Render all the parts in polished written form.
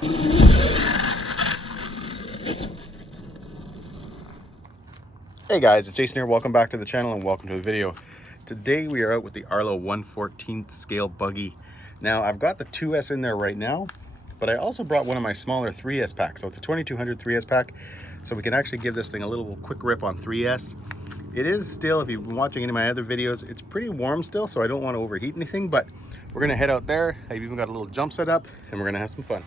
Hey guys, it's Jason here. Welcome back to the channel and welcome to the video. Today we are out with the Rlaarlo 1/14 scale buggy. Now I've got the 2S in there right now, but I also brought one of my smaller 3S packs. So it's a 2200 3S pack, so we can actually give this thing a little quick rip on 3S. It is still, if you've been watching any of my other videos, it's pretty warm still, so I don't want to overheat anything, but we're gonna head out there. I've even got a little jump set up and we're gonna have some fun.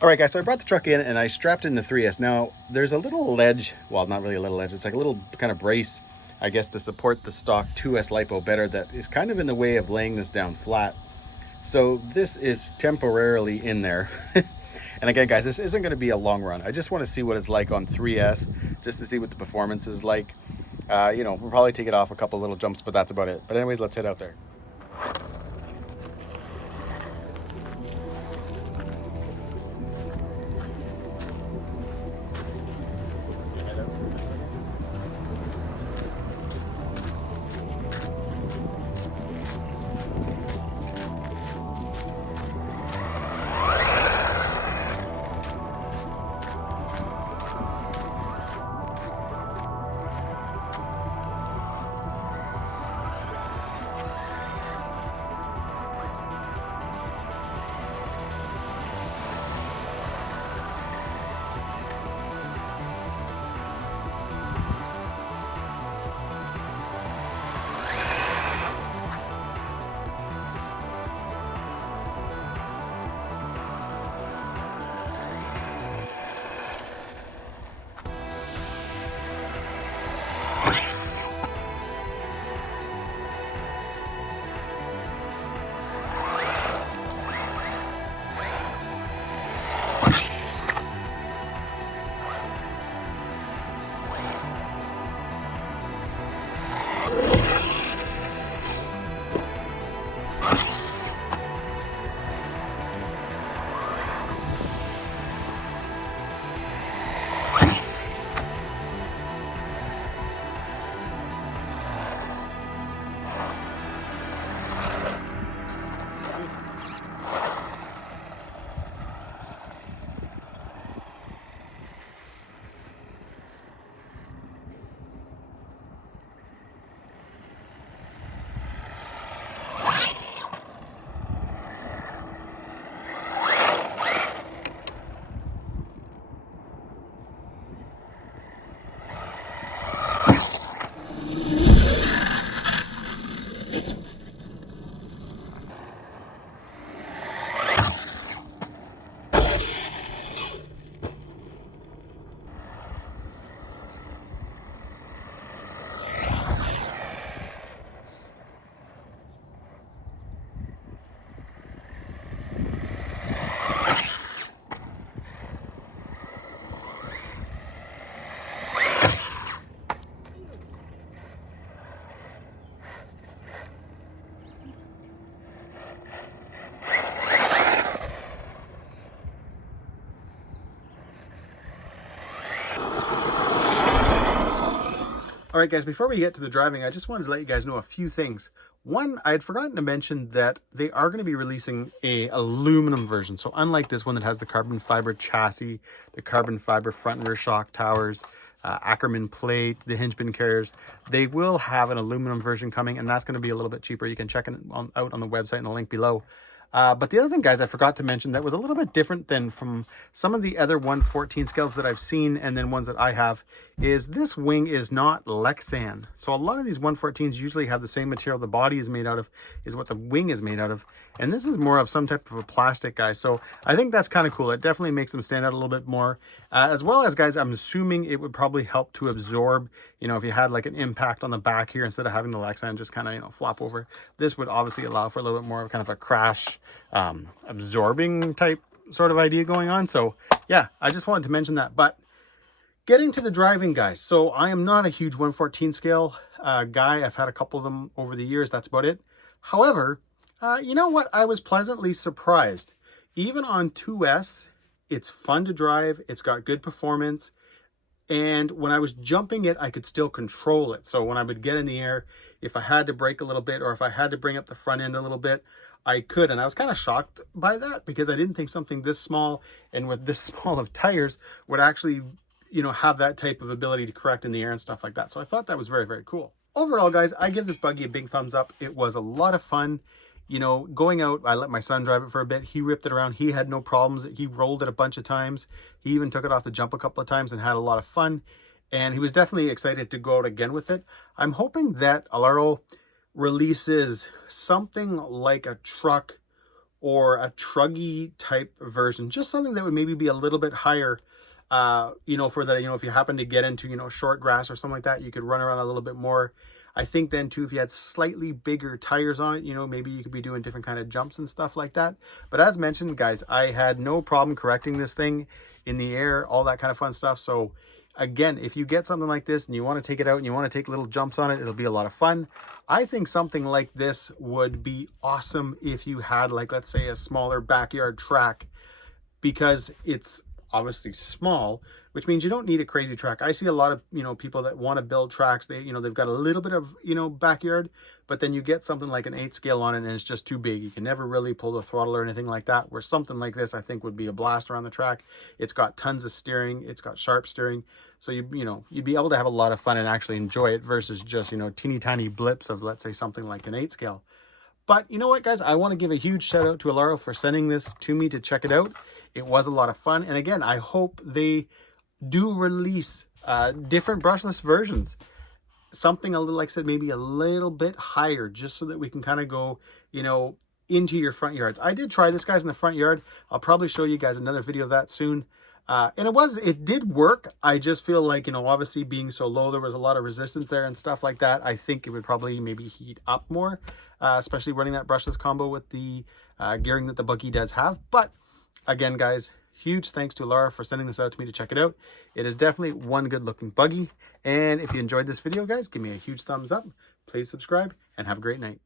All right, guys, so I brought the truck in and I strapped in the 3S. Now, there's a little ledge, well, not really a little ledge, it's like a little kind of brace, I guess, to support the stock 2S LiPo better that is kind of in the way of laying this down flat. So this is temporarily in there. And again, guys, this isn't going to be a long run. I just want to see what it's like on 3S, just to see what the performance is like. You know, we'll probably take it off a couple little jumps, but that's about it. But anyways, let's head out there. All right, guys, before we get to the driving, I just wanted to let you guys know a few things. One, I had forgotten to mention that they are going to be releasing a aluminum version. So unlike this one that has the carbon fiber chassis, the carbon fiber front and rear shock towers, Ackerman plate, the hinge pin carriers, they will have an aluminum version coming, and that's going to be a little bit cheaper. You can check it out on the website in the link below. But the other thing, guys, I forgot to mention that was a little bit different than from some of the other 1/14 scales that I've seen and then ones that I have, is this wing is not Lexan. So a lot of these 1/14s usually have the same material the body is made out of, is what the wing is made out of. And this is more of some type of a plastic, guys. So I think that's kind of cool. It definitely makes them stand out a little bit more. As well as, guys, I'm assuming it would probably help to absorb, you know, if you had like an impact on the back here, instead of having the Lexan just kind of, you know, flop over, this would obviously allow for a little bit more of kind of a crash absorbing type sort of idea going on. So yeah, I just wanted to mention that. But getting to the driving, guys, so I am not a huge 1/14 scale guy. I've had a couple of them over the years. That's about it. However, you know what? I was pleasantly surprised. Even on 2S, it's fun to drive. It's got good performance. And when I was jumping it, I could still control it. So when I would get in the air, if I had to brake a little bit or if I had to bring up the front end a little bit, I could. And I was kind of shocked by that because I didn't think something this small and with this small of tires would actually, you know, have that type of ability to correct in the air and stuff like that. So I thought that was very, very cool. Overall, guys, I give this buggy a big thumbs up. It was a lot of fun. You know, going out, I let my son drive it for a bit. He ripped it around. He had no problems. He rolled it a bunch of times. He even took it off the jump a couple of times and had a lot of fun. And he was definitely excited to go out again with it. I'm hoping that Rlaarlo releases something like a truck or a truggy type version, just something that would maybe be a little bit higher, you know, for that, you know, if you happen to get into, you know, short grass or something like that, you could run around a little bit more. I think then too, if you had slightly bigger tires on it, you know, maybe you could be doing different kind of jumps and stuff like that. But as mentioned, guys, I had no problem correcting this thing in the air, all that kind of fun stuff. So again, if you get something like this and you want to take it out and you want to take little jumps on it, it'll be a lot of fun. I think something like this would be awesome if you had, like, let's say a smaller backyard track, because it's obviously small, which means you don't need a crazy track. I see a lot of, you know, people that want to build tracks. They, you know, they've got a little bit of, you know, backyard, but then you get something like an 8 scale on it and it's just too big. You can never really pull the throttle or anything like that, where something like this, I think, would be a blast around the track. It's got tons of steering. It's got sharp steering. So you know, you'd be able to have a lot of fun and actually enjoy it versus just, you know, teeny tiny blips of, let's say, something like an 8 scale. But you know what, guys? I want to give a huge shout out to Rlaarlo for sending this to me to check it out. It was a lot of fun. And again, I hope they do release different brushless versions. Something a little, like I said, maybe a little bit higher, just so that we can kind of go, you know, into your front yards. I did try this, guys, in the front yard. I'll probably show you guys another video of that soon. And it did work. I just feel like, you know, obviously being so low, there was a lot of resistance there and stuff like that. I think it would probably maybe heat up more, especially running that brushless combo with the gearing that the Buggy does have. But again, guys, huge thanks to Rlaarlo for sending this out to me to check it out. It is definitely one good looking buggy. And if you enjoyed this video, guys, give me a huge thumbs up. Please subscribe and have a great night.